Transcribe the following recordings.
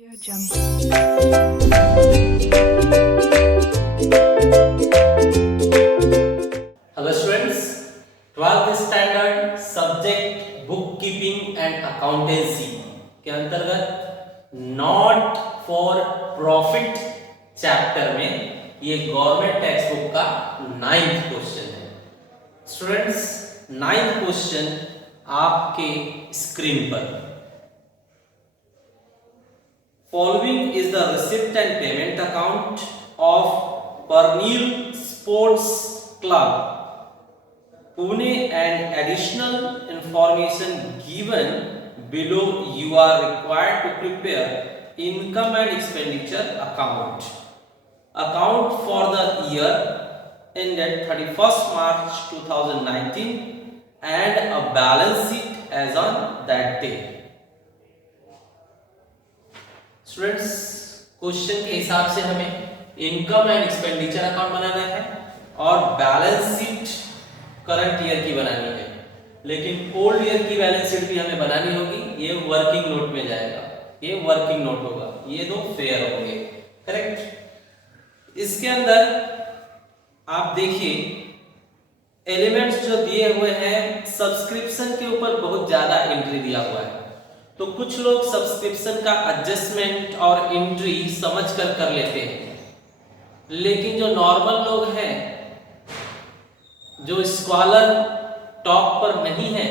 Audio Jungle. Hello students, 12th standard subject book keeping and accountancy के अंतर्गत not for profit chapter में ये government text book का 9th question है। Students 9th question आपके screen पर। Following is the receipt and payment account of Pernil Sports Club, Pune, and additional information given below. You are required to prepare income and expenditure account for the year ended 31st March 2019 and a balance sheet as on that day. Students question के हिसाब से हमें income and expenditure account बनाना है और balance sheet current year की बनानी है, लेकिन ओल्ड ईयर की बैलेंस शीट भी हमें बनानी होगी। ये वर्किंग नोट में जाएगा, ये वर्किंग नोट होगा, ये दो फेयर होंगे। करेक्ट। इसके अंदर आप देखिए एलिमेंट्स जो दिए हुए हैं, सब्सक्रिप्शन के ऊपर बहुत ज्यादा एंट्री दिया हुआ है, तो कुछ लोग सब्सक्रिप्शन का एडजस्टमेंट और एंट्री समझ कर लेते हैं, लेकिन जो नॉर्मल लोग हैं, जो स्कॉलर टॉप पर नहीं है,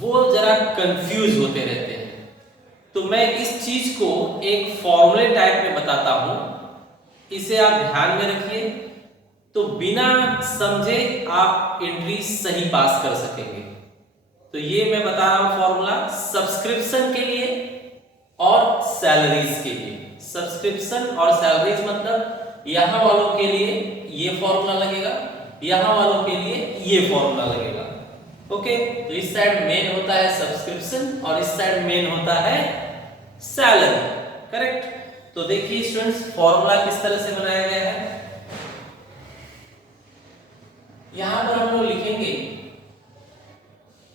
वो जरा कंफ्यूज होते रहते हैं। तो मैं इस चीज को एक फॉर्मूले टाइप में बताता हूं, इसे आप ध्यान में रखिए, तो बिना समझे आप एंट्री सही पास कर सकेंगे। तो ये मैं बता रहा हूं फॉर्मूला सब्सक्रिप्शन के लिए और सैलरीज के लिए। सब्सक्रिप्शन और सैलरीज मतलब यहां वालों के लिए ये फॉर्मूला लगेगा, यहां वालों के लिए ये फॉर्मूला लगेगा। ओके, तो इस साइड मेन होता है सब्सक्रिप्शन और इस साइड मेन होता है सैलरी। करेक्ट। तो देखिए स्टूडेंट्स फॉर्मूला किस तरह से बनाया गया है। यहां पर हम लोग लिखेंगे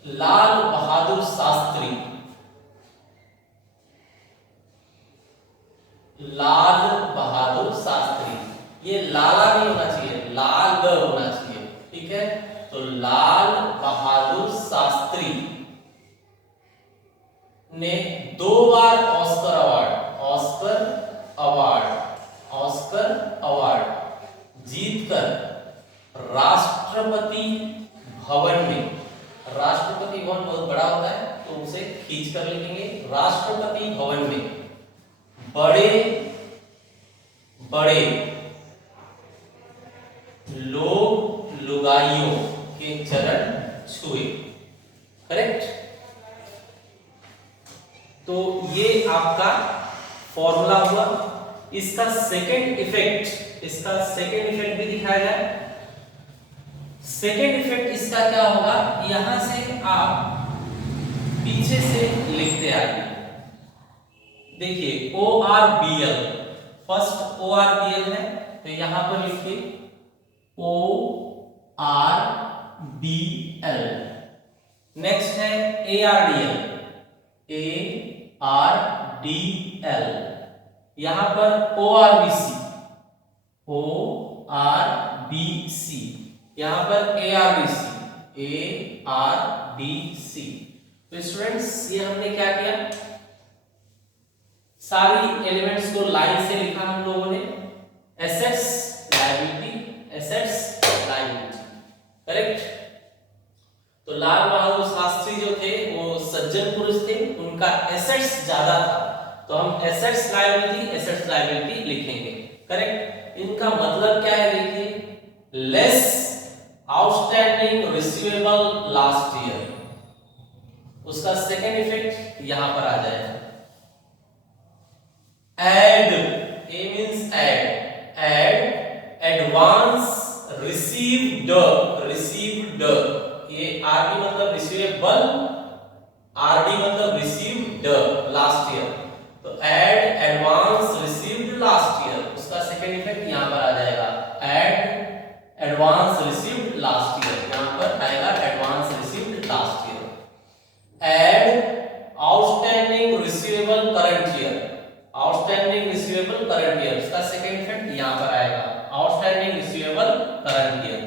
लाल बहादुर शास्त्री, लाल बहादुर शास्त्री, ये लाला नहीं होना चाहिए, लाल ग होना चाहिए। ठीक है, तो लाल बहादुर शास्त्री ने 2 बार ऑस्कर अवार्ड जीतकर राष्ट्रपति भवन में, राष्ट्रपति भवन बहुत बड़ा होता है तो उसे खींच कर लिखेंगे, राष्ट्रपति भवन में बड़े बड़े लोग लुगाइयों के चरण छुए। करेक्ट। तो ये आपका फॉर्मूला हुआ। इसका सेकेंड इफेक्ट भी दिखाया जाए। सेकेंड इफेक्ट इसका क्या होगा, यहां से आप पीछे से लिखते आइए। देखिए ORBL, फर्स्ट ORBL है, तो यहां पर लिखिए ORBL। नेक्स्ट है ARDL, यहां पर ORBC, यहां पर ARBC। तो स्टूडेंट्स ये हमने क्या किया, सारी एलिमेंट्स को लाइन से लिखा हम लोगों ने, एसेट्स लायबिलिटी। करेक्ट। तो लाल बहादुर शास्त्री जो थे वो सज्जन पुरुष थे, उनका एसेट्स ज्यादा था, तो हम एसेट्स लायबिलिटी लिखेंगे। करेक्ट। इनका मतलब क्या है, देखिए less outstanding receivable last year, उसका सेकेंड इफेक्ट यहां पर आ जाएगा। ऐड, ए मींस ऐड एडवांस रिसीव्ड, ये आरडी मतलब रिसीवेबल, आरडी मतलब रिसीव्ड लास्ट ईयर, तो add advance received last year, उसका सेकेंड इफेक्ट यहां पर आ जाएगा। Add advance received last year, यहां पर आएगा advance received last year. Add outstanding receivable current year, outstanding receivable current year, उसका सेकंड इफेक्ट यहां पर आएगा, outstanding receivable current year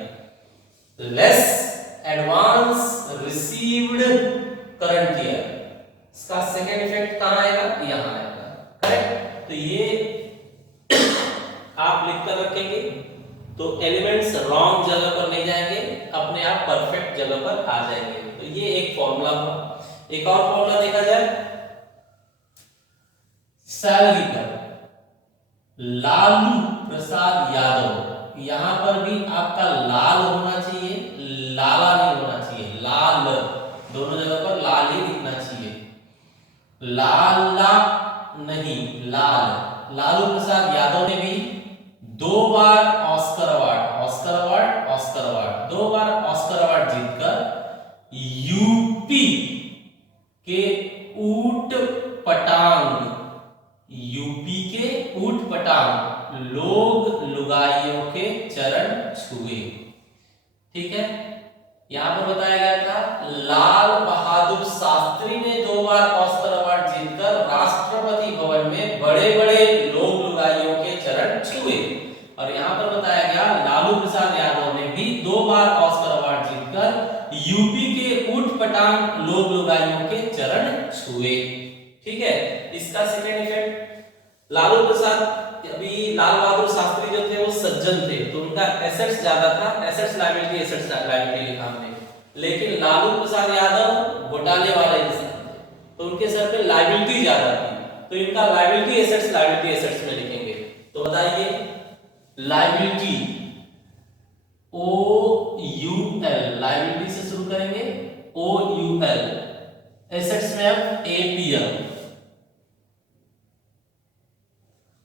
less advance received current year, इसका सेकंड इफेक्ट कहां आएगा, यहां आएगा। करेक्ट। तो ये आप लिख कर रखेंगे तो एलिमेंट्स रॉन्ग जगह पर नहीं जाएंगे, अपने आप परफेक्ट जगह पर आ जाएंगे। तो ये एक फॉर्मूला हुआ। एक और फॉर्मूला देखा जाए सैलरी का, लालू प्रसाद यादव, यहां पर भी आपका लाल होना चाहिए, लाला नहीं होना चाहिए, लाल, दोनों जगह पर लाल ही लिखना चाहिए, लाला नहीं, लाल। लालू प्रसाद यादव ने भी 2 बार Oscar award, Oscar award, Oscar award, 2 बार ऑस्कर अवार्ड जीतकर यूपी के ऊट पटांग, यूपी के ऊट पटांग लोग लुगाइयों के चरण छुए। ठीक है, यहां पर बताया गया था लाल बहादुर शास्त्री ने 2 बार ऑस्कर अवार्ड जीतकर राष्ट्रपति भवन में बड़े-बड़े लोग लुगाइयों के चरण छुए, और यहां पर बताया गया लालू प्रसाद यादव ने भी 2 बार ऑस्कर अवार्ड जीतकर यूपी के ऊट पटांग लोग लुगाइयों के चरण छुए। ठीक है, इसका सेकंड इफेक्ट, लालू प्रसाद, अभी लाल बहादुर शास्त्री जो थे वो सज्जन थे, तो उनका एसेट्स ज्यादा था, एसेट्स लायबिलिटी, एसेट्स लायबिलिटी लिखा हमने, लेकिन लालू प्रसाद यादव घोटाले वाले इंसान थे, तो उनके सर पे लायबिलिटी ज्यादा थी, तो इनका लायबिलिटी एसेट्स में लिखेंगे। तो बताइए लायबिलिटी, ओ यू एल, लायबिलिटी से शुरू करेंगे, ओ यू एल, एसेट्स में अब एपीएल।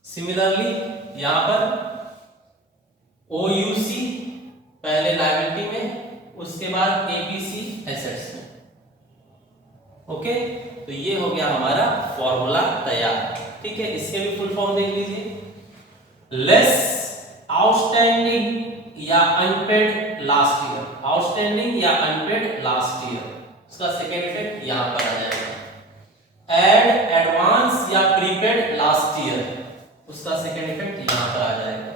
सिमिलरली यहां पर OUC पहले लायबिलिटी में, उसके बाद एबीसी एसेट्स में। ओके, तो ये हो गया हमारा फॉर्मूला तैयार। ठीक है, इसके भी फुल फॉर्म देख लीजिए, लेस आउटस्टैंडिंग या अनपेड लास्ट ईयर, आउटस्टैंडिंग या अनपेड लास्ट ईयर, उसका सेकेंड इफेक्ट यहां पर आ जाएगा। एड एडवांस या प्रीपेड लास्ट ईयर, उसका सेकेंड इफेक्ट यहां पर आ जाएगा।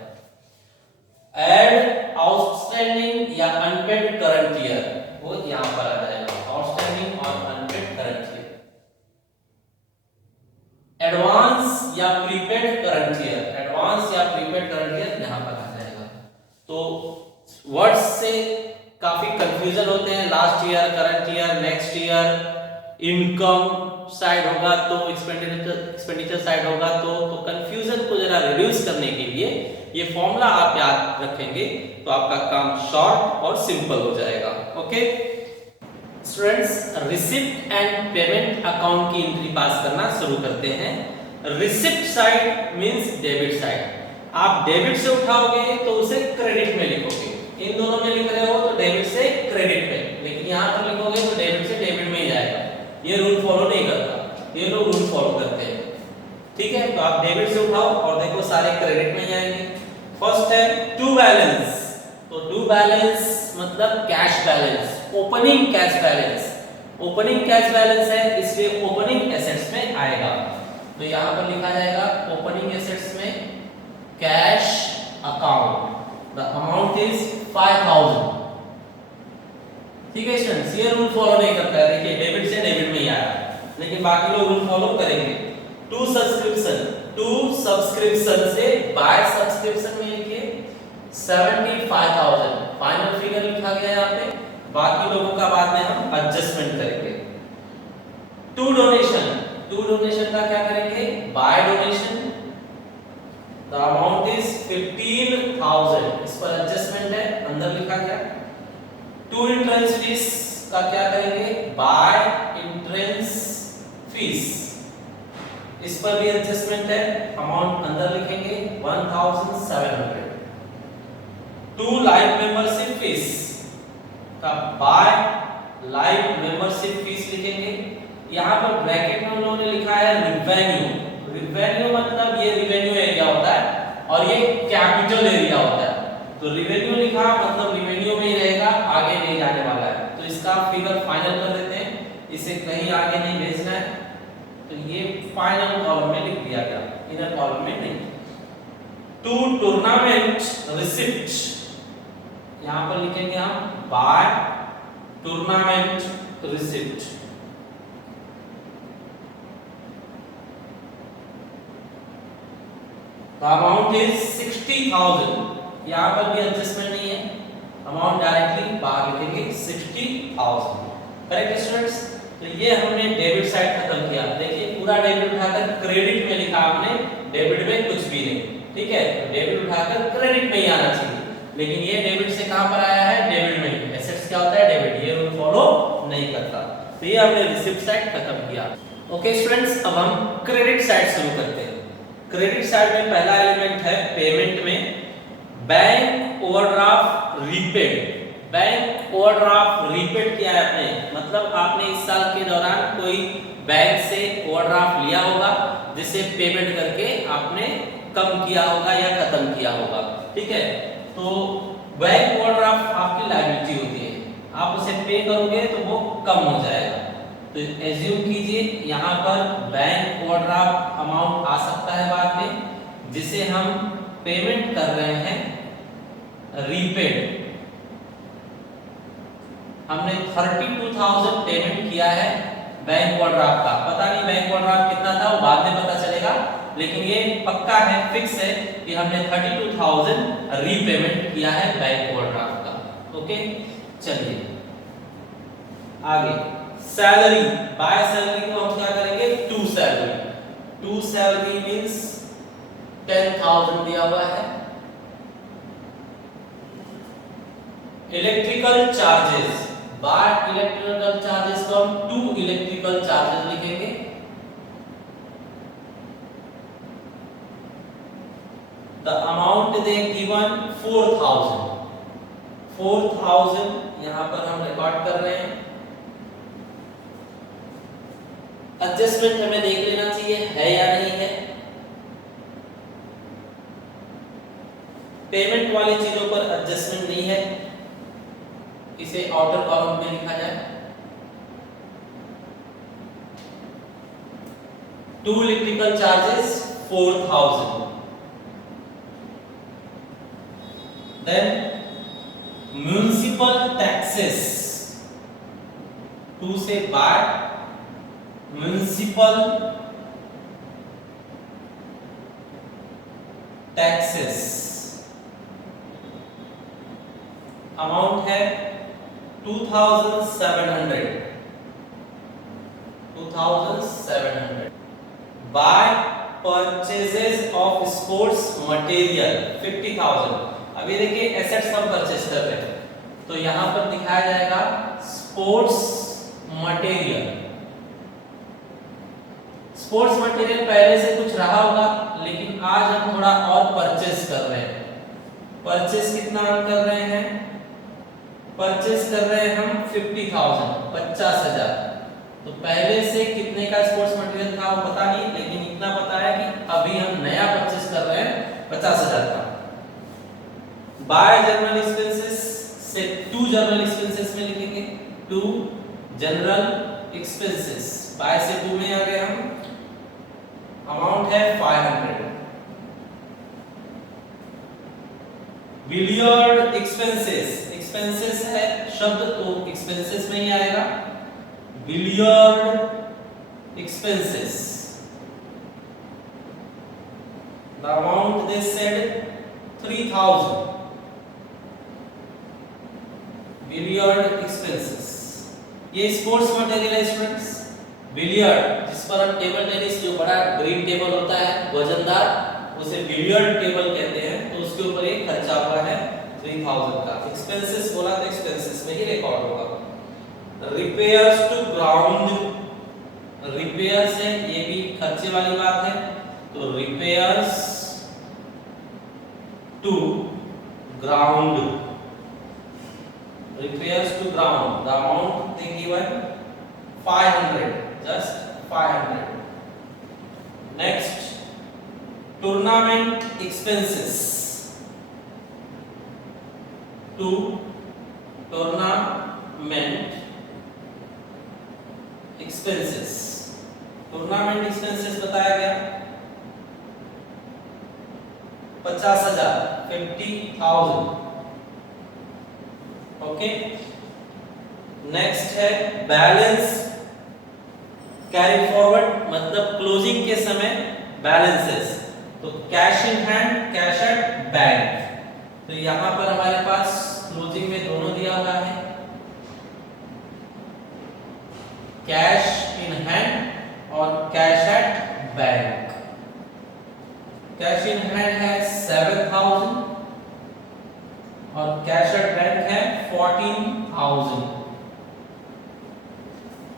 एड आउटस्टैंडिंग या अनपेड करंट ईयर, वो यहां पर आ जाएगा, आउटस्टैंडिंग और अनपेड करंट ईयर। एडवांस या प्रीपेड करंट ईयर, एडवांस या प्रीपेड करंट ईयर यहां पर आ जाएगा। तो वर्ड्स से काफी कंफ्यूजन होते हैं, last year, current year, next year, income side होगा तो एक्सपेंडिचर साइड होगा तो कंफ्यूजन को जरा रिड्यूस करने के लिए ये फॉर्मूला आप याद रखेंगे तो आपका काम शॉर्ट और सिंपल हो जाएगा। Okay students, receipt and payment account की एंट्री पास करना शुरू करते हैं। Receipt side means debit side, आप डेबिट से उठाओगे तो उसे क्रेडिट में लिखोगे, इन दोनों में लिख रहे हो तो डेबिट से क्रेडिट में, लेकिन यहां पर लिखोगे तो डेबिट से डेबिट में ही जाएगा। ये रूल फॉलो नहीं करता, ये लोग रूल फॉलो करते हैं। ठीक है, तो आप डेबिट से उठाओ और देखो सारे क्रेडिट में ही आएंगे। फर्स्ट है टू बैलेंस, तो टू बैलेंस मतलब cash balance, opening cash balance, opening cash balance है इसलिए ओपनिंग एसेट्स में आएगा, तो यहां पर लिखा जाएगा ओपनिंग एसेट्स में cash account, the amount is 5000। ठीक है स्टूडेंट्स, ये रूल फॉलो नहीं करता है, देखिए डेबिट से डेबिट में ही आया, लेकिन बाकी लोग रूल फॉलो करेंगे। टू सब्सक्रिप्शन, टू सब्सक्रिप्शन से बाय सब्सक्रिप्शन में लिखिए 75,000, फाइनल फिगर लिखा गया है यहाँ पे, बाकी लोगों का बाद में हम एडजस्टमेंट करेंगे। टू डोनेशन, टू डोनेशन का क्या करेंगे, by donation, the amount is 15,000, इस पर एडजस्टमेंट है, अंदर लिखा गया। टू एंट्रेंस फीस का क्या करेंगे, बाय एंट्रेंस फीस, इस पर भी एडजस्टमेंट है, अमाउंट अंदर लिखेंगे 1700। टू लाइव मेंबरशिप फीस का बाय लाइव मेंबरशिप फीस लिखेंगे, यहां पर ब्रैकेट में उन्होंने लिखा है रिवेन्यू, रिवेन्यू मतलब ये रिवेन्यू एरिया होता है और ये कैपिटल एरिया होता है, तो रिवेन्यू लिखा मतलब रिवेन्यू में ही रहेगा, आगे नहीं जाने वाला है, तो इसका फिगर फाइनल कर देते हैं, इसे कहीं आगे नहीं भेजना है, तो ये फाइनल कॉलम में लिख दिया गया। कॉलम में नहीं। टू टूर्नामेंट रिसिप्ट, यहां पर लिखेंगे हम by tournament receipt. The amount is 60,000, यहाँ पर भी एडजस्टमेंट नहीं है, अमाउंट डायरेक्टली बाहर लिखेंगे 60,000। Correct students? तो ये हमने डेबिट साइड खत्म किया। देखिए पूरा डेबिट उठाकर क्रेडिट में लिखा हमने, डेबिट में कुछ भी नहीं, ठीक है? तो डेबिट उठाकर क्रेडिट में ही आना चाहिए, लेकिन ये डेबिट से कहां पर आया है? डेबिट में। एसेट्स क्या होता है? डेबिट। ये रूल फॉलो नहीं करता। तो ये हमने रिसिप्ट साइड खत्म किया। ओके स्टूडेंट्स, अब हम क्रेडिट साइड शुरू करते हैं। क्रेडिट साइड में पहला एलिमेंट है पेमेंट में bank overdraft repaid. Bank overdraft repaid किया है आपने, मतलब आपने इस साल के दौरान कोई बैंक से ओवरड्राफ्ट लिया होगा जिसे पेमेंट करके आपने कम किया होगा या खत्म किया होगा, ठीक है? तो बैंक ओवरड्राफ्ट आपकी लायबिलिटी होती है, आप उसे पे करोगे तो वो कम हो जाएगा। तो एज्यूम कीजिए यहाँ पर बैंक ओवरड्राफ्ट अमाउंट आ सकता है बाद में, जिसे हम पेमेंट कर रहे हैं रीपेड। हमने 32,000 पेमेंट किया है बैंक ओवरड्राफ्ट का। पता नहीं बैंक ओवरड्राफ्ट कितना था, वो बाद में पता चलेगा, लेकिन ये पक्का है, फिक्स है कि हमने 32,000 रीपेमेंट किया है बैंक ओवरड्राफ्ट का। ओके, चलिए आगे। सैलरी, बाय सैलरी को हम क्या करेंगे? To salary. To salary means 10,000 दिया हुआ है। Electrical charges, by electrical charges को हम टू इलेक्ट्रिकल चार्जेस लिखेंगे। The amount they given 4,000। 4,000 यहां पर हम रिकॉर्ड कर रहे हैं। एडजस्टमेंट हमें देख लेना चाहिए है या नहीं है। पेमेंट वाली चीजों पर एडजस्टमेंट नहीं है, इसे आउटर कॉलम में लिखा जाए। To electrical charges 4,000। Then municipal taxes, to से बाय म्युनिसिपल टैक्सेस, अमाउंट है 2,700। 2,700। By purchases of sports material 50,000। अभी देखिए एसेट्स हम परचेज कर रहे हैं, तो यहां पर दिखाया जाएगा स्पोर्ट्स मटेरियल। स्पोर्ट्स मटेरियल पहले से कुछ रहा होगा, लेकिन आज हम थोड़ा और परचेज कर रहे हैं। परचेज कितना हम कर रहे हैं? परचेज कर रहे हैं हम 50,000, 50,000। तो पहले से कितने का स्पोर्ट्स मटेरियल था वो पता नहीं, लेकिन इतना पता है कि अभी हम नया परचेज कर रहे हैं 50,000 का। बाय जनरल एक्सपेंसेस से टू जनरल एक्सपेंसेस में लिखेंगे, टू जनरल एक्सपेंसेस। बाय से टू में आ गए हम, अमाउंट है 500। बिलियर्ड एक्सपेंसेस, एक्सपेंसेस है शब्द तो एक्सपेंसेस में ही आएगा। Billiard expenses, the amount they said 3,000। Billiard expenses, ये स्पोर्ट्स मटेरियल है स्टूडेंट्स। बिलियर्ड, जिस पर हम टेबल टेनिस, जो बड़ा ग्रीन टेबल होता है वजनदार, उसे बिलियर्ड टेबल कहते हैं, तो उसके ऊपर एक खर्चा हुआ है 3,000 का। एक्सपेंसेस बोला तो एक्सपेंसेस में ही रिकॉर्ड होगा। रिपेयर्स टू ग्राउंड, रिपेयर्स है, ये भी खर्चे वाली बात है, तो repairs to ground, repairs to ground, the amount they given 500, just 500. Next, tournament expenses, to tournament expenses, tournament expenses बताया गया। 50,000 50,000। ओके, नेक्स्ट है बैलेंस कैरी फॉरवर्ड, मतलब क्लोजिंग के समय बैलेंसेस। तो cash in hand, cash at bank. तो यहां पर हमारे पास क्लोजिंग में दोनों दिया हुआ है, कैश इन हैंड और cash at bank. Cash in hand है 7,000 और कैश एट बैंक है 14,000।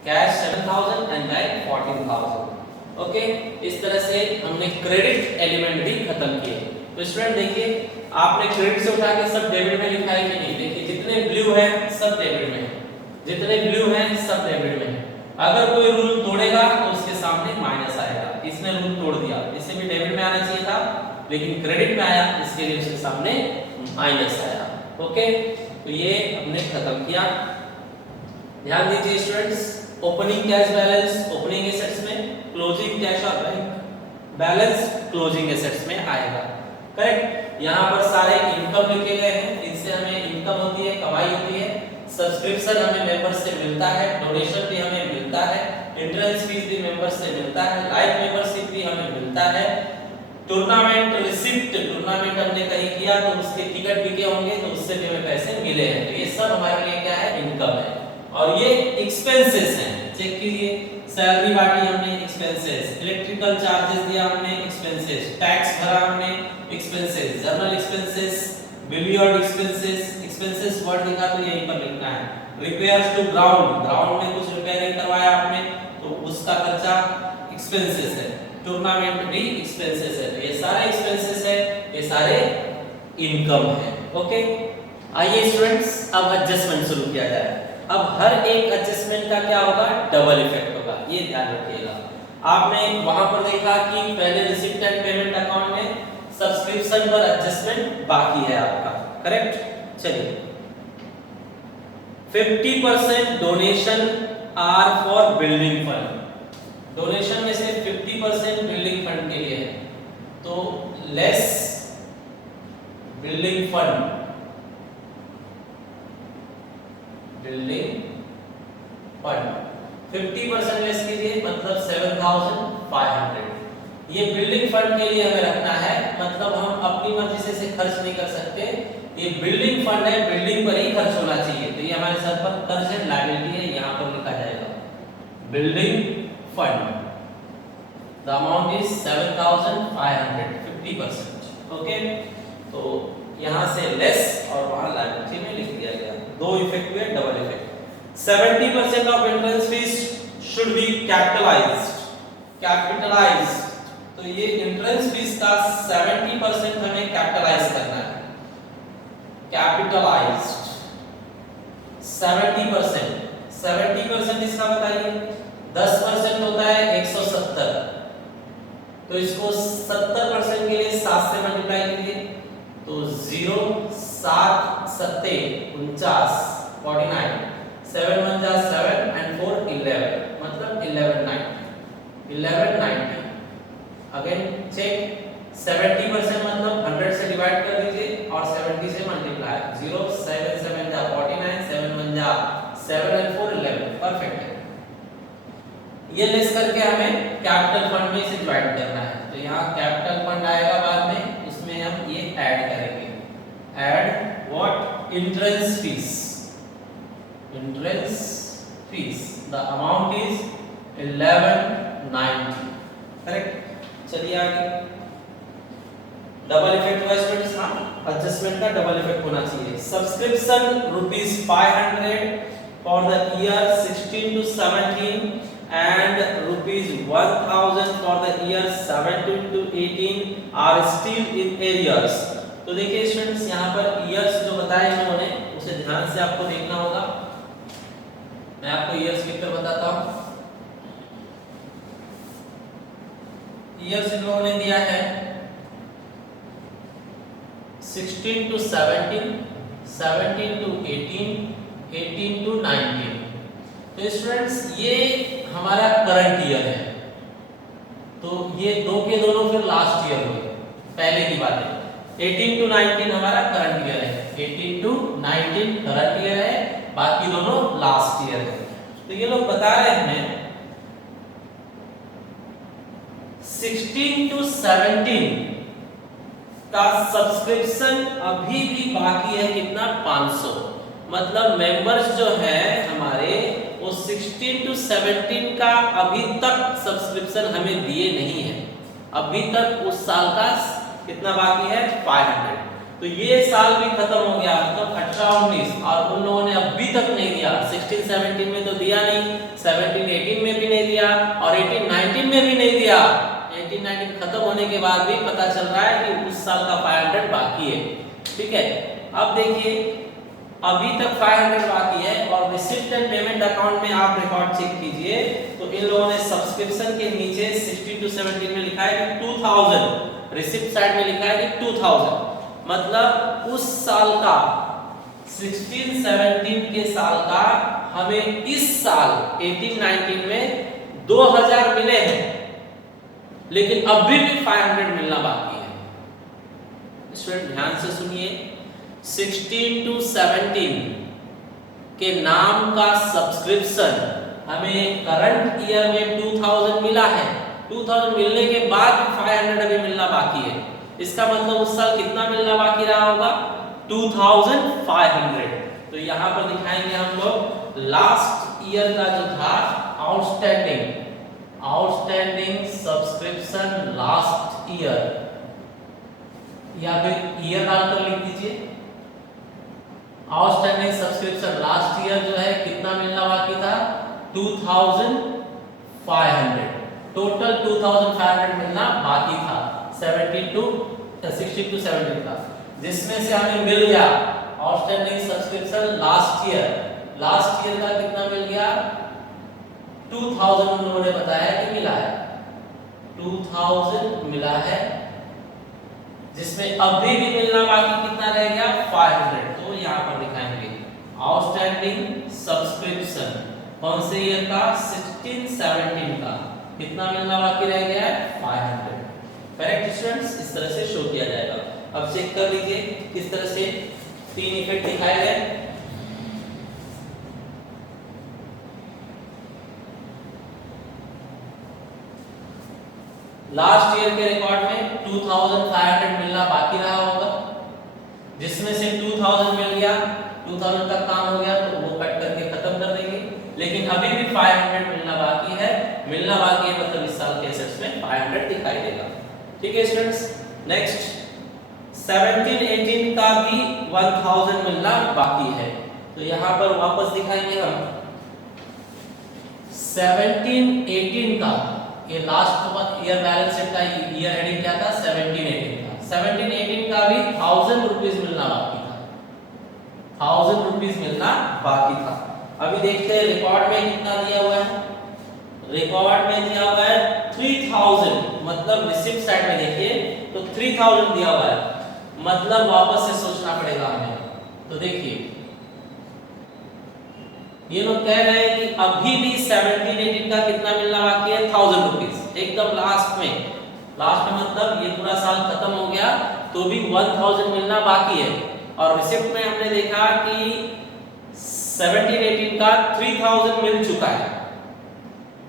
Cash 7,000 and bank 14,000। ओके, इस तरह से हमने क्रेडिट एलिमेंट भी खत्म किए। तो स्टूडेंट देखिए, आपने क्रेडिट से उठा के सब डेबिट में लिखा है कि नहीं? देखिए जितने ब्लू हैं सब डेबिट में है, जितने ब्लू हैं सब डेबिट में है। अगर कोई रूल तोड़ेगा तो उसके सामने माइनस आएगा। इसने रूल तोड़ दिया, इसे भी डेबिट में आना चाहिए था लेकिन क्रेडिट में आया, इसके लिए उसके सामने माइनस आया। ओके, तो ये हमने खत्म किया। ध्यान दीजिए students, opening cash balance opening assets में, क्लोजिंग कैश और बैंक बैलेंस क्लोजिंग एसेट्स में आएगा। करेक्ट। यहाँ पर सारे इनकम लिखे गए हैं, इनसे हमें इनकम होती है, कमाई होती है। सब्सक्रिप्शन हमें मेंबर्स से मिलता है, डोनेशन भी हमें मिलता है, एंट्रेंस फीस भी मेंबर्स से मिलता है, लाइफ मेंबरशिप भी हमें मिलता है। टूर्नामेंट रिसिप्ट, टूर्नामेंट हमने कहीं किया तो उसके टिकट बिके होंगे तो उससे भी हमें पैसे मिले हैं। तो ये सब हमारे लिए क्या है? इनकम है। और ये एक्सपेंसेस हैं, चेक कीजिए, सैलरी बांटी हमने एक्सपेंसेस, इलेक्ट्रिकल चार्जेस दिया हमने एक्सपेंसेस, टैक्स भरा हमने expenses, journal expenses, billiard expenses. Expenses word लिखा तो यहीं पर लिखना है। रिपेयर्स टू ग्राउंड, ग्राउंड में कुछ रिपेयरिंग करवाया आपने तो उसका खर्चा एक्सपेंसेस है। टूर्नामेंट भी एक्सपेंसेस है। तो ये सारे एक्सपेंसेस है, ये सारे इनकम है। ओके, आइए स्टूडेंट्स अब एडजस्टमेंट शुरू किया जाए। अब हर एक एडजस्टमेंट का क्या होगा? डबल इफेक्ट होगा, ये ध्यान रखिएगा। आपने वहां पर देखा कि पहले रिसिप्ट एंड पेमेंट अकाउंट में सब्सक्रिप्शन पर एडजस्टमेंट बाकी है आपका, करेक्ट। चलिए, 50% donation are for building fund. Donation में से 50% बिल्डिंग फंड के लिए है, तो less building fund, building fund 50% less कीजिए, मतलब 7,500। ये बिल्डिंग फंड के लिए हमें रखना है, मतलब हम अपनी मर्जी से इसे खर्च नहीं कर सकते। ये बिल्डिंग फंड है, बिल्डिंग पर ही खर्च होना चाहिए। तो ये हमारे सर पर कर्ज एंड लायबिलिटी है, यहाँ पर लिखा जाएगा building fund. The amount is 7,500, 50%। Okay, तो यहाँ से लेस और वहां लायबिलिटी में लिख दिया गया। दो इफेक्ट हुए, double effect. 70% of entrance fees should be capitalised, capitalised. तो ये एंट्रेंस फीस का 70% हमें कैपिटलाइज करना है, कैपिटलाइज्ड 70%। 70% इसका बताइए, 10% होता है 170, तो इसको 70% के लिए 7 से मल्टीप्लाई कीजिए, तो 0 7 7 49, 7 1 जा 7 and 4 11, मतलब 1190। अगेन चेक, 70% मतलब 100 से डिवाइड कर दीजिए और 70 से मल्टीप्लाई। 0 7 7 जा 49, 7 1 जा 7 and 4 11, परफेक्ट है। ये लेस करके हमें कैपिटल फंड में इसे ज्वाइन करना है, तो यहाँ कैपिटल फंड आएगा बाद में, उसमें हम ये ऐड करेंगे। Add what? Entrance fees, entrance fees. The amount is 1190, correct. चलिए आगे, डबल इफेक्ट हुआ स्टूडेंट्स। हाँ, एडजस्टमेंट का डबल इफेक्ट होना चाहिए। Subscription ₹500 for the year 16 to 17 and ₹1,000 for the year 17 to 18 are still in arrears। तो देखिए स्टूडेंट्स, यहाँ पर ईयर्स जो बताए इन्होंने उसे ध्यान से आपको देखना होगा। मैं आपको ईयर्स लिख कर बताता हूँ। ईयर्स इन लोगों ने दिया है 16 to 17, 17 to 18, 18 to 19। तो स्टूडेंट्स ये हमारा करंट ईयर है, तो ये दो के दोनों फिर लास्ट ईयर हुए, पहले की बात है। 18 टू 19 हमारा करंट ईयर है, 18 टू 19 करंट ईयर है, बाकी दोनों लास्ट ईयर है। तो ये लोग बता रहे हैं हमें 16 टू 17 का सब्सक्रिप्शन अभी भी बाकी है, कितना 500। मतलब मेंबर्स जो है हमारे वो 16 टू 17 का अभी तक सब्सक्रिप्शन हमें दिए नहीं है। अभी तक उस साल का कितना बाकी है 500। तो ये साल भी खत्म हो गया, मतलब 18-19, और उन लोगों ने अभी तक नहीं दिया। 16-17 में तो दिया नहीं, 17-18 में भी नहीं दिया, और 18-19 में भी नहीं दिया। 18-19 खत्म होने के बाद भी पता चल रहा है कि उस साल का 500 बाकी है। ठीक है, अब देखिए अभी तक 500 बाकी है, और रिसिप्ट एंड पेमेंट अकाउंट में आप रिकॉर्ड चेक कीजिए तो इन लोगों ने सब्सक्रिप्शन के नीचे 16 टू 17 में लिखा है कि 2000, रिसिप्ट साइड में लिखा है कि 2000, मतलब उस साल का 16-17 के साल का हमें इस साल 18-19 में 2000 मिले हैं, लेकिन अभी भी 500 मिलना बाकी है। स्टूडेंट ध्यान से सुनिए, 16 टू 17 के नाम का सब्सक्रिप्शन हमें करंट ईयर में 2000 मिला है। 2000 मिलने के बाद 500 अभी मिलना बाकी है। इसका मतलब उस साल कितना मिलना बाकी रहा होगा 2500। तो यहाँ पर दिखाएंगे हम लोग लास्ट ईयर का जो था आउटस्टैंडिंग सब्सक्रिप्शन लास्ट ईयर, या फिर ईयर डालकर लिख दीजिए। आउटस्टैंडिंग सब्सक्रिप्शन लास्ट ईयर जो है कितना मिलना बाकी था 2500, टोटल 2500 मिलना बाकी था 16 टू 17 का, जिसमें से हमें मिल गया आउटस्टैंडिंग सब्सक्रिप्शन लास्ट ईयर का कितना मिल गया 2000। उन्होंने बताया कि मिला है 2000 मिला है, जिसमें अभी भी मिलना बाकी कितना रह गया 500। तो यहाँ पर दिखाएंगे आउटस्टैंडिंग सब्सक्रिप्शन कौन से ईयर का 16-17 का कितना मिलना बाकी रह गया है 500। करेक्ट स्टूडेंट्स, इस तरह से शो किया जाएगा। अब चेक कर लीजिए किस तरह से 3 इफेक्ट दिखाए गए। लास्ट ईयर के रिकॉर्ड में 2500 मिलना बाकी रहा होगा, जिसमें से 2000 मिल गया, 2000 तक काम हो गया तो वो कट करके खत्म कर देंगे। लेकिन अभी भी 500 मिलना बाकी है, मतलब इस साल के एसेट्स में 500 दिखाई देगा। ठीक है स्टूडेंट्स, नेक्स्ट 17-18 का भी 1000 मिलना बाकी है। तो यहाँ पर वापस दिखाएंगे हम 17-18 का, ये लास्ट ईयर बैलेंस शीट का ईयर हेडिंग क्या था 17-18 का। 17-18 का भी 1000 रुपीस मिलना बाकी था, 1000 रुपीस मिलना बाकी था। अभी देखते हैं रिकॉर्ड में कितना दिया हुआ है। रिकॉर्ड में दिया हुआ है 3000, मतलब रिसिप्ट साइड में देखिए तो 3000 दिया हुआ है, मतलब वापस से सोचना पड़ेगा हमें। तो देखिए ये लोग कह रहे हैं कि अभी भी 17-18 का कितना मिलना बाकी है 1000 रुपीस, एकदम लास्ट में मतलब ये पूरा साल खत्म हो गया तो भी 1000 मिलना बाकी है। और रिसिप्ट में हमने देखा कि 17-18 का 3000 मिल चुका है,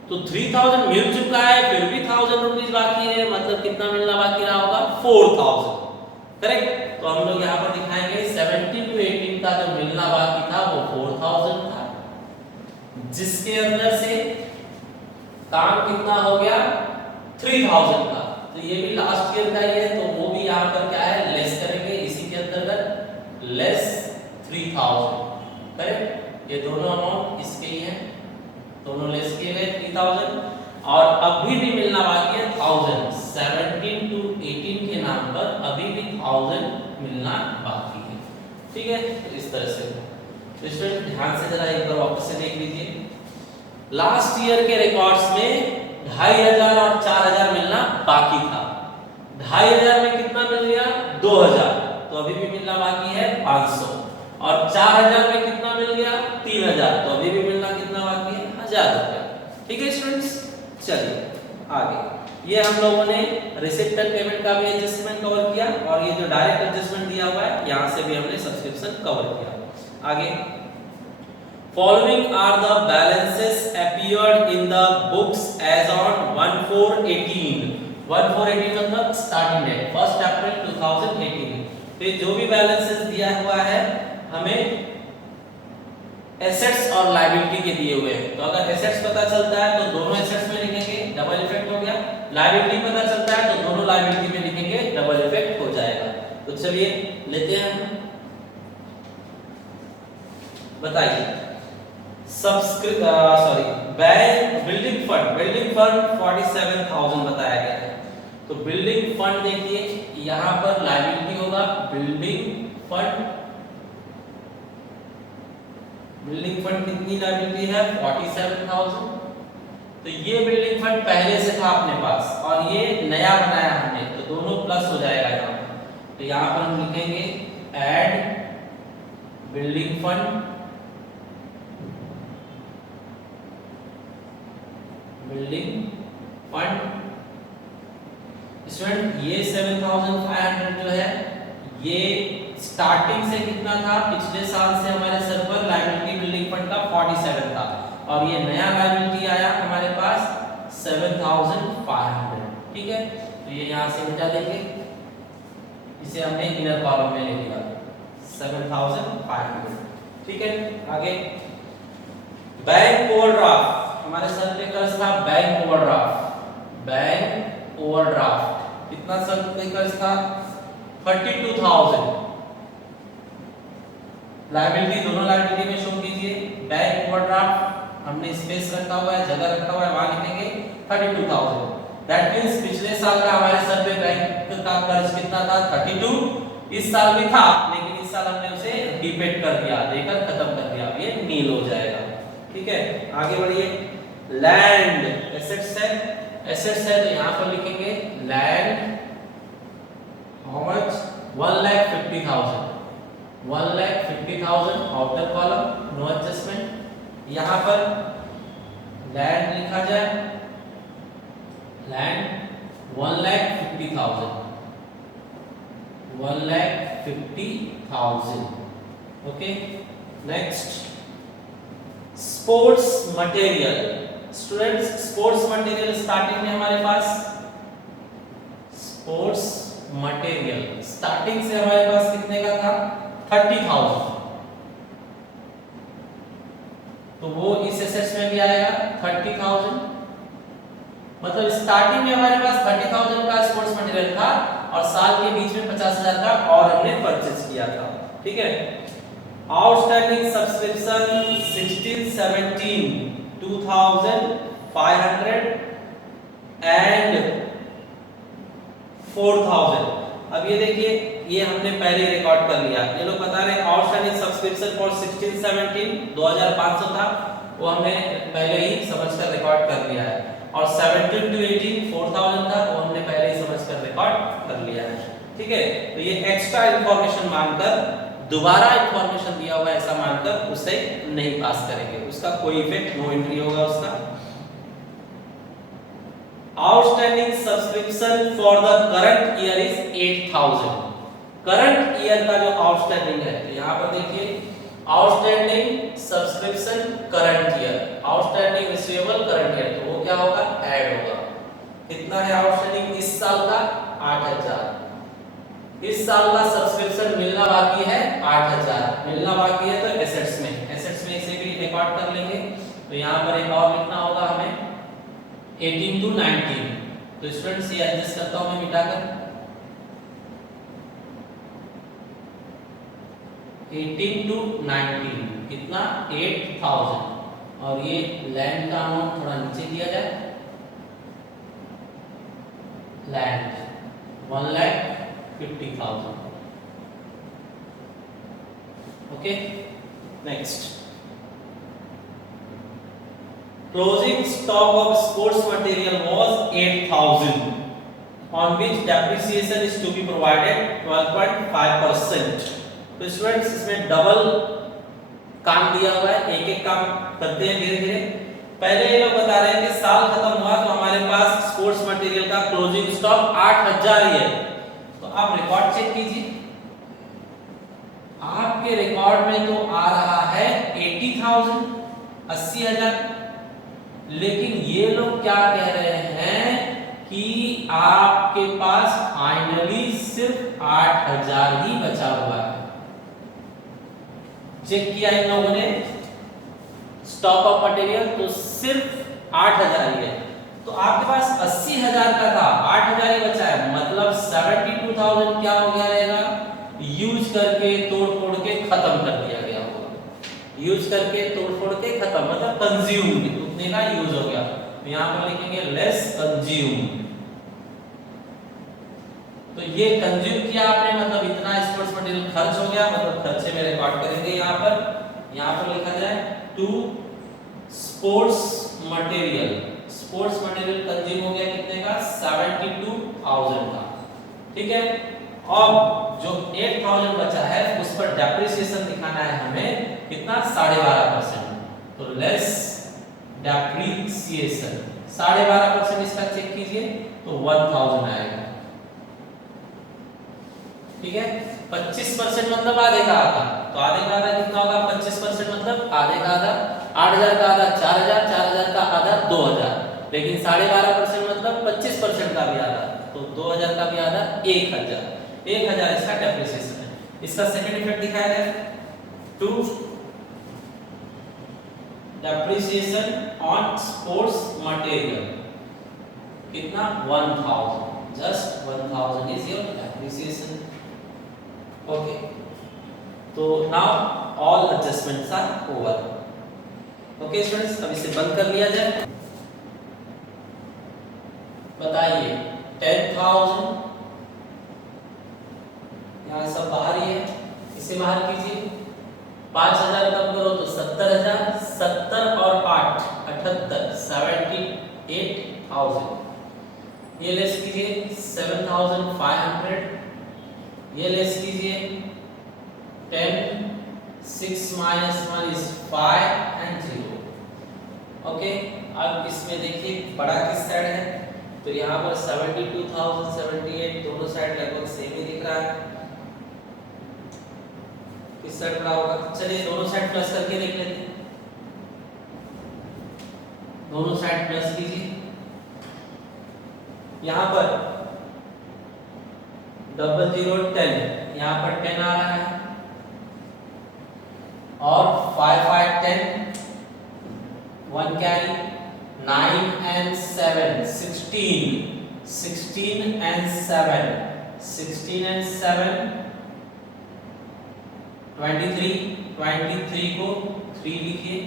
तो 3000 मिल चुका है फिर भी 1000 रुपीस बाकी है, मतलब कितना मिलना बाकी रहा होगा 4000। करेक्ट, तो हम लोग यहाँ पर दिखाएंगे 17-18 का जो मिलना बाकी था वो 4000 था, जिसके अंदर से काम कितना हो गया 3000 का। तो ये भी लास्ट ईयर का ही है, तो वो भी यहाँ पर क्या है लेस करेंगे, इसी के अंतर्गत लेस 3000। करेक्ट, ये दोनों अमाउंट इसके ही हैं, दोनों लेस किए गए 3000, और अभी भी मिलना बाकी है 1000। 17-18 के नाम पर अभी भी 1000 मिलना बाकी है। ठीक है, तो इस तरह से स्टूडेंट ध्यान से जरा एक बार वापस से देख लीजिए। लास्ट ईयर के रिकॉर्ड्स में 2500 और 4000 मिलना बाकी था। 2500 में कितना मिल गया 2000, तो अभी भी मिलना बाकी है 500, और 4000 में कितना मिल गया 3000, तो अभी भी मिलना कितना बाकी है 1000 रुपया। ठीक है स्टूडेंट्स, चलिए आगे। ये हम लोगों ने रिसिप्टेड पेमेंट का भी एडजस्टमेंट कवर किया और ये जो डायरेक्ट एडजस्टमेंट दिया हुआ है यहाँ से भी हमने सब्सक्रिप्शन कवर किया। आगे following are the balances appeared in the books as on 1/4/18 मतलब स्टार्टिंग डेट 1 अप्रैल 2018। तो जो भी बैलेंसेस दिया हुआ है हमें एसेट्स और लायबिलिटी के दिए हुए हैं। तो अगर एसेट्स पता चलता है तो दोनों एसेट्स में लिखेंगे, डबल इफेक्ट हो गया। लायबिलिटी पता चलता है तो दोनों लायबिलिटी में लिखेंगे, डबल इफेक्ट हो जाएगा। तो चलिए लेते हैं, बताइए बैंक बिल्डिंग फंड 47,000 बताया गया है। तो बिल्डिंग फंड देखिए यहाँ पर लायबिलिटी होगा बिल्डिंग फंड कितनी लायबिलिटी है 47,000। तो ये बिल्डिंग फंड पहले से था अपने पास और ये नया बनाया हमने, तो दोनों प्लस हो जाएगा यहाँ पर। तो यहाँ पर हम लिखेंगे ऐड बिल्डिंग फंड स्टूडेंट ये 7,500 जो है ये स्टार्टिंग से कितना था, पिछले साल से हमारे सर पर लायबिलिटी बिल्डिंग फंड का 47 था और ये नया लायबिलिटी आया हमारे पास 7,500। ठीक है, तो ये यहाँ से हटा देंगे, इसे हमने इनर कॉलम में ले लिया 7,500। ठीक है, आगे बैंक ओवरड्राफ्ट, हमारे सर पे कर्ज था बैंक ओवरड्राफ्ट कितना सर पे कर्ज था 32,000। लायबिलिटी दोनों लायबिलिटी में शो कीजिए, बैंक ओवरड्राफ्ट हमने स्पेस रखा हुआ है, जगह रखा हुआ है, वहां लिखेंगे 32,000। दैट मींस पिछले साल का हमारे सर पे बैंक का कर्ज कितना था 32, इस साल भी था लेकिन इस साल हमने उसे डिपेट कर दिया, देकर खत्म कर दिया, ये नील हो जाएगा। ठीक है, आगे बढ़िए। लैंड एसेट्स है तो यहाँ पर लिखेंगे land how much 1,50,000 outer column no adjustment. यहाँ पर लैंड लिखा जाए, land 1,50,000। Okay, next sports material. Students sports material starting में हमारे पास स्पोर्ट्स मटेरियल स्टार्टिंग से हमारे पास कितने का था 30,000, तो वो इस एसेट्स में भी आएगा 30,000। मतलब स्टार्टिंग में हमारे पास 30,000 का स्पोर्ट्स मटेरियल था और साल के बीच में 50,000 का और हमने परचेज किया था। ठीक है, आउटस्टैंडिंग सब्सक्रिप्शन 16-17 2,500 एंड 4,000। अब ये देखिए ये हमने पहले रिकॉर्ड कर लिया। ये लोग बता रहे हैं आउटस्टैंडिंग सब्सक्रिप्शन फॉर 16-17 2,500 था, वो हमने पहले ही समझकर रिकॉर्ड कर लिया है, और 17-18 4,000 था, वो हमने पहले ही समझकर रिकॉर्ड कर लिया है। ठीक है, तो ये एक्स्ट्रा इंफॉर्मेशन मानकर, दोबारा इंफॉर्मेशन दिया हुआ ऐसा मानकर उसे नहीं पास करेंगे, उसका कोई इफेक्ट नो एंट्री होगा उसका। Outstanding subscription for the current year is 8,000। Current year का जो आउटस्टैंडिंग है, तो यहाँ पर देखिए outstanding subscription current year, outstanding receivable current year, तो वो क्या होगा ऐड होगा। कितना है आउटस्टैंडिंग इस साल का 8,000। इस साल का सब्सक्रिप्शन मिलना बाकी है 8,000 मिलना बाकी है, तो एसेट्स में इसे भी रिकॉर्ड कर लेंगे। तो यहाँ पर एक और लिखना होगा हमें 18 to 19। तो स्टूडेंट्स ये एडजस्ट करता हूं मैं मिटाकर 18 to 19 कितना 8,000, और ये लैंड का अमाउंट थोड़ा नीचे दिया जाए, land 1,50,000। Okay, next closing stock of sports material was 8,000 on which depreciation is to be provided 12.5%। तो स्टूडेंट्स इसमें डबल काम दिया हुआ है, एक एक काम करते हैं धीरे धीरे। पहले ये लोग बता रहे हैं कि साल खत्म हुआ तो हमारे पास स्पोर्ट्स मटेरियल का क्लोजिंग स्टॉक 8000 ही है। तो आप रिकॉर्ड चेक कीजिए, आपके रिकॉर्ड में तो आ रहा है 80,000, 80,000, लेकिन ये लोग क्या कह रहे हैं कि आपके पास फाइनली सिर्फ 8000 ही बचा हुआ है। चेक किया इन लोगों ने स्टॉक ऑफ मटेरियल तो सिर्फ 8000 ही है। तो आपके पास 80,000 का था, 8000 ही बचा है, मतलब 72,000 क्या हो गया रहेगा, यूज करके तोड़ फोड़ के खत्म कर दिया गया होगा। यूज करके तोड़ फोड़ के खत्म मतलब कंज्यूम, उतने का यूज हो गया। तो यहां पर लिखेंगे लेस कंज्यूम। तो ये कंज्यूम किया आपने मतलब इतना स्पोर्ट्स मटेरियल खर्च हो गया, मतलब खर्चे में रिकॉर्ड करेंगे। यहां पर लिखा जाए to sports material, sports material consume हो गया कितने का, 72,000 का। ठीक है, अब जो 8,000 बचा है उस पर डेप्रिसिएशन दिखाना है हमें कितना, 12.5%। तो लेस डेप्रिसिएशन 12.5% इसका चेक कीजिए तो 1000 आएगा। ठीक है, 25% मतलब आधे का आधा, तो आधे का आधा कितना होगा, 25% मतलब आधे का आधा, 8,000 का आधा 4,000, 4,000 का आधा 2,000, लेकिन 12.5% मतलब 25% का भी आधा, तो 2,000 का भी आधा 1,000। 1,000 इसका डेप्रिसिएशन है। इसका सेकंड इफेक्ट दिखाया जाए to depreciation on sports material कितना, 1000, just 1000 is your depreciation. Okay, तो now all adjustments are over. Okay students, अब इसे बंद कर लिया जाए। बताइए 10,000 यहाँ सब बाहर ही है, इसे बाहर कीजिए। 5,000 कम करो तो 70,000, 70 और 8 78, 78,000। ये लेस कीजिए 7,500, ये लेस कीजिए 10, 6 minus 1 is 5 and 0। ओके, अब इसमें देखिए बड़ा किस साइड है, तो यहाँ पर 72,000, 78 दोनों साइड लगभग सेम ही दिख रहा है। किस साइड बड़ा होगा, चलिए दोनों साइड प्लस करके देख लेते हैं। दोनों साइड प्लस कीजिए। यहाँ पर 0010, यहाँ पर 10 आ रहा है, और 5510, 1 कैरी, 9 and 7 16, 16 and 7, 16 and 7 23, 23 को 3 लिखिए,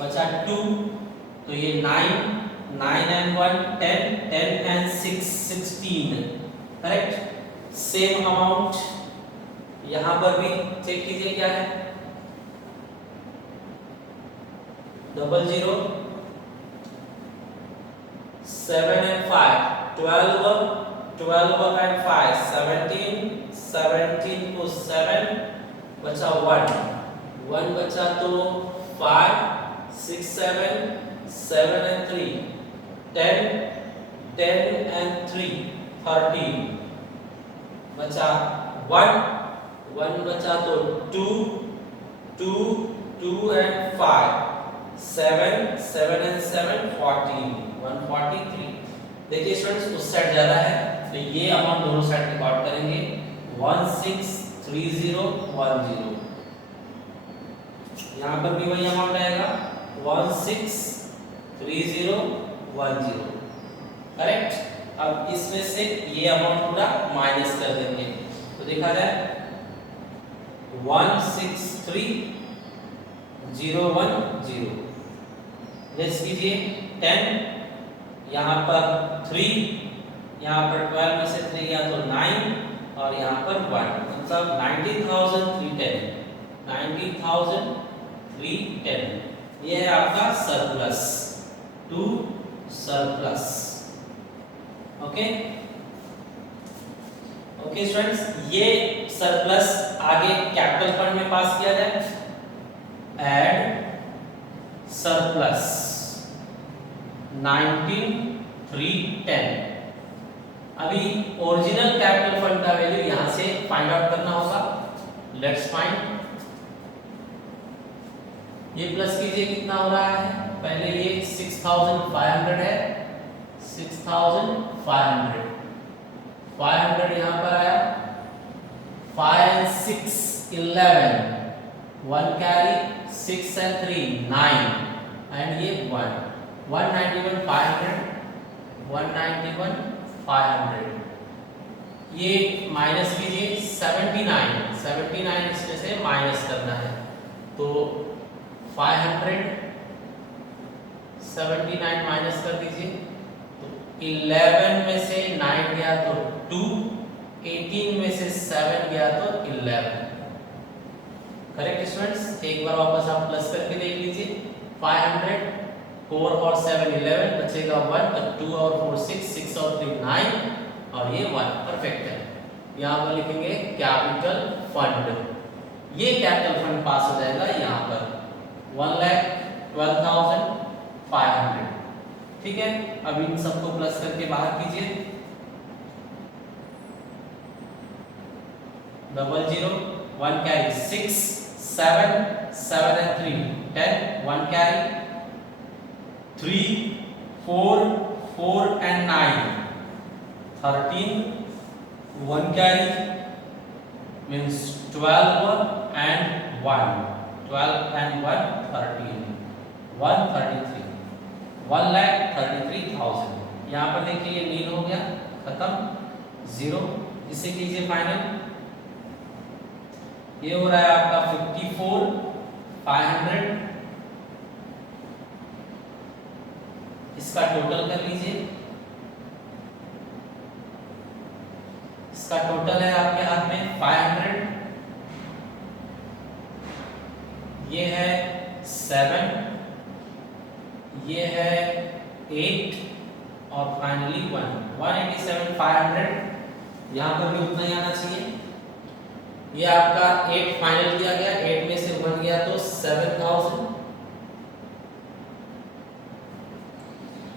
बचा 2, तो ये 9, 9 and 1 10, 10 and 6 16, correct. Same amount यहां पर भी चेक कीजिए क्या है, 00 7 and 5 12, 12 and 5 17, 17 को 7 बचा 1, 1 बचा तो 5 6 7, 7 and 3 10, 10 and 3 13 बचा 1, 1 बचा तो 2, 2, 2 and 5 7, 7 and 7 14, 143। देखिए स्टूडेंट्स उस साइड ज्यादा है तो ये अमाउंट दोनों साइड रिकॉर्ड करेंगे 163010। यहाँ पर भी वही अमाउंट आएगा 163010, करेक्ट। अब इसमें से ये अमाउंट पूरा माइनस कर देंगे तो देखा जाए 163010, लेस कीजिए 10, यहाँ पर 3, यहाँ पर 12 में से 3 गया तो 9, और यहाँ पर 1, मतलब 19,310, 19,310। ये है आपका surplus to surplus. Okay okay students, ये सरप्लस आगे कैपिटल फंड में पास किया जाए। Add surplus 19,310। अभी ओरिजिनल कैपिटल फंड का वैल्यू यहां से फाइंड आउट करना होगा। Let's find. ये प्लस कीजिए, कितना हो रहा है? पहले ये 6,500 है, 6,500, 500 यहां पर आया, 5 and 6 11, 1 कैरी, 6 and 3 9, एंड ये 1, 191,500, 191,500। ये माइनस कीजिए, 79, 79 इसमें से माइनस करना है, तो 500 79 माइनस कर दीजिए, तो 11 में से 9 गया तो 2, 18 में से 7 गया तो 11। Correct students? एक बार वापस आप प्लस करके देख लीजिए। 500, 4 और 7 11, बचेगा 1, तो 2 और 4 6, 6 और 3 9, और ये 1। परफेक्ट है। यहाँ पर लिखेंगे कैपिटल फंड। ये कैपिटल फंड पास हो जाएगा यहाँ पर 1,12,500। ठीक है, अब इन सबको प्लस करके बाहर कीजिए। 00, 1 carry, 6 7 7 and 3 10, 1 carry, 3 4 4 and 9 13, 1 carry, means 12 and 1, 12 and 1 13, 133, 1,33,000। यहाँ पर देखिए ये नील हो गया, खत्म, 0। इसे कीजिए फाइनल। ये हो रहा है आपका 54,500। इसका टोटल कर लीजिए। इसका टोटल है आपके हाथ में 500, ये है 7, ये है 8, और फाइनली 1, 187,500। यहाँ पर भी उतना ही आना चाहिए। ये आपका 8 फाइनल किया गया, 8 में से 1 गया तो 7,000।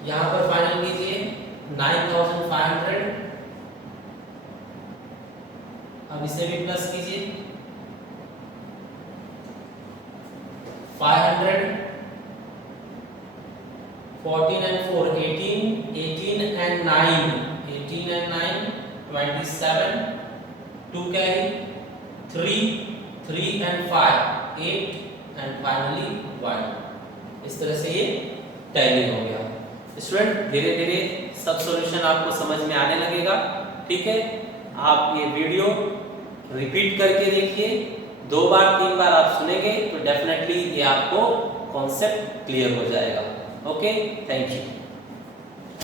यहाँ पर फाइनल कीजिए 9,500। अब इसे भी प्लस कीजिए, 500, 14 and 4 18, 18 and 9 18 and 9 27, 2 carry, 3 3 and 5 8, and finally 1। इस तरह से ये टैली हो गया। स्टूडेंट, धीरे धीरे सब सॉल्यूशन आपको समझ में आने लगेगा। ठीक है, आप ये वीडियो रिपीट करके देखिए, 2 बार 3 बार आप सुनेंगे तो डेफिनेटली ये आपको कॉन्सेप्ट क्लियर हो जाएगा। Okay, thank you.